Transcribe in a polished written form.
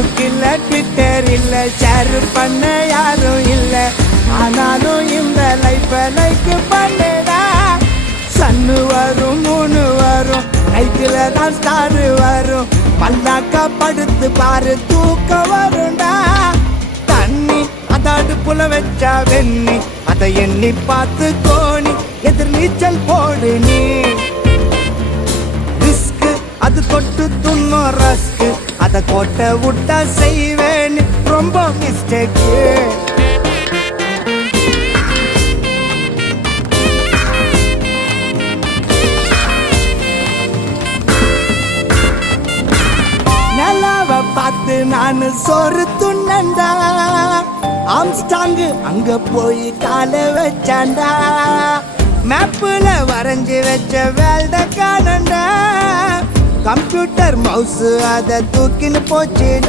Facebook இல்ல, Twitter இல்ல, share பண்ண யாரும் இல்ல. ஆனாலும் இந்த லைஃப லைக் பண்ணடா. சன்னு வரும், மூணு வரும், நைட்டுல தான் ஸ்டார் வரும். பல்லாக்கா படுத்து பாரு, தூக்கம் வரும்டா. தண்ணி அத அடுப்புல வச்சா வெண்ணி, அதை எண்ணி பார்த்து கோணி, எதிர் நீச்சல் போடு நீ. ரிஸ்க் அது கொட்டு துண்ணும் ரஸ்க், அத கோட்டை விட்டா செய்வேன் ரொம்ப மிஸ்டேக்கு. நிலாவ பார்த்து நான் சோறு துண்ணண்டா. ஆம்ஸ்டாங்கு அங்க போய் கால வச்சாண்டா. மேப்புல வரைஞ்சி வச்ச வேல்ட காணண்டா. கம்ப்யூட்டர் மவுஸ் அத தூக்கின்னு போச்சு.